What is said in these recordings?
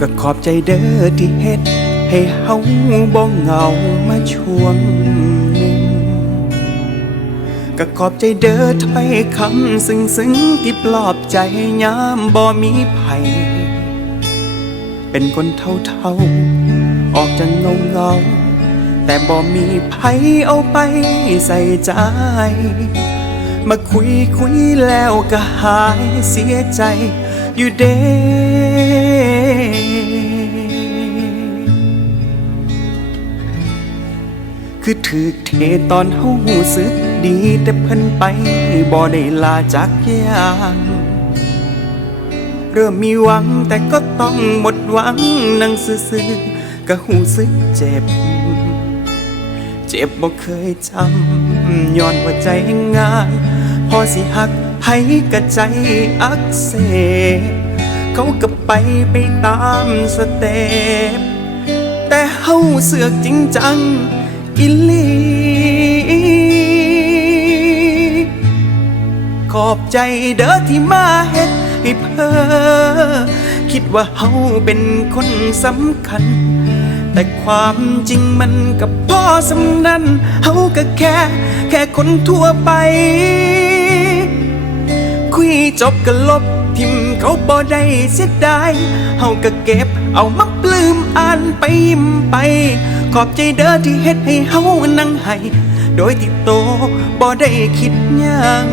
ก็ขอบใจเด้อที่เฮ็ด ให้เฮาบ่เหงามาช่วงหนึ่งก็ขอบใจเด้อถ้อยคำซึ้งซึ้งที่ปลอบใจยามบ่มีภัยเป็นคนเท่าเท่าออกจากเงาเงาแต่บ่มีภัยเอาไปใส่ใจ มาคุยคุยแล้วก็หายเสียใจ อยู่เด้คือถือเทตอนเฮาหูสึกดีแต่เพิ่นไปบ่ได้ลาจากอย่างเริ่มมีหวังแต่ก็ต้องหมดหวังนั่งซื่อๆก็หูสึกเจ็บ เจ็บบ่เคยจำย้อนว่าใจง่าย พอสิหัก ให้กระใจอักเสบเขาก็ไปไปตามสเต็ปแต่เฮาเสือกจริงจังอิลีขอบใจเด้อที่มาเฮ็ดให้เพอคิดว่าเฮาเป็นคนสำคัญ แต่ความจริงมันกับพ่อสำนันเฮาก็แค่ แค่คนทั่วไป จบก็ลบทิมเขาบ่ได้เสียดายเฮาก็เก็บเอามาปลื้มอ่านไปยิ้มไป ขอบใจเด้อที่เฮ็ดให้เฮานั่งให้ โดยที่โตบ่ได้คิดยัง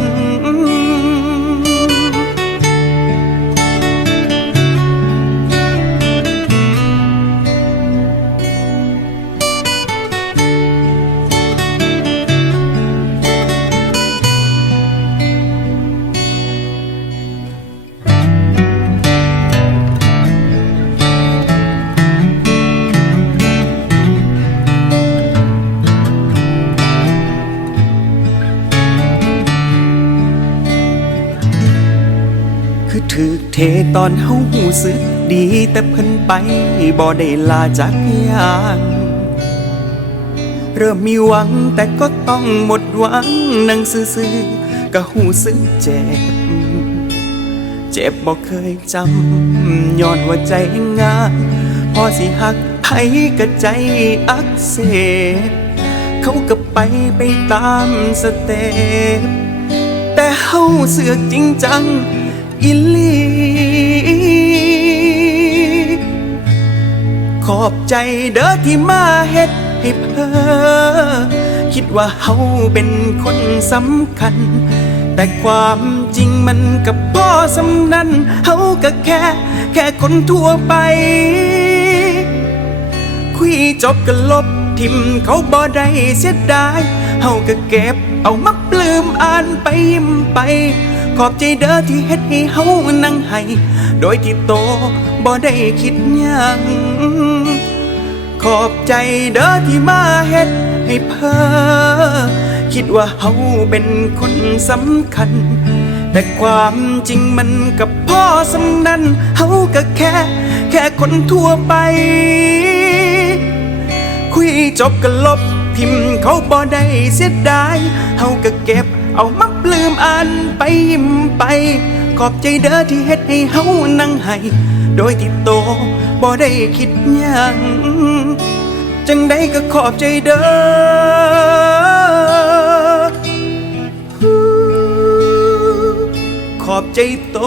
ถือเทตอนเฮาหูสึกดีแต่เพิ่นไปบ่ได้ลาจากอย่างเริ่มมีหวังแต่ก็ต้องหมดหวังนั่งซื่อๆก็หูสึกเจ็บ เจ็บบ่เคยจำย้อนว่าใจงาพอสิหักไผก็ใจอักเสบเขาก็ไปไปตามสเต็ปแต่เฮาเสือกจริงจัง อิลี ขอบใจเด้อที่มาเฮ็ดให้เพอ คิดว่าเฮาเป็นคนสำคัญ แต่ความจริงมันกับพ่อสำนันเฮาก็แค่ แค่คนทั่วไป คุยจบก็ลบทิมเขาบ่ได้เสียดายเฮาก็เก็บเอามาปลื้มอ่านไปยิ้มไป ขอบใจเด้อที่เฮ็ดให้เฮานั่งให้ โดยที่โตบ่ได้คิดยังขอบใจเด้อที่มาเฮ็ดให้เพ้อคิดว่าเฮาเป็นคนสำคัญ แต่ความจริงมันกับพ่อสำนันเฮาก็แค่ แค่คนทั่วไป คุยจบก็ลบพิมพ์เขาบ่ได้เสียดายเฮาก็เก็บ เอามาปลื้มอ่านไปยิ้มไป ขอบใจเด้อที่เฮ็ดให้เฮานั่งให้ โดยที่โตบ่ได้คิดหยังจังได้ก็ขอบใจเด้อ ขอบใจโต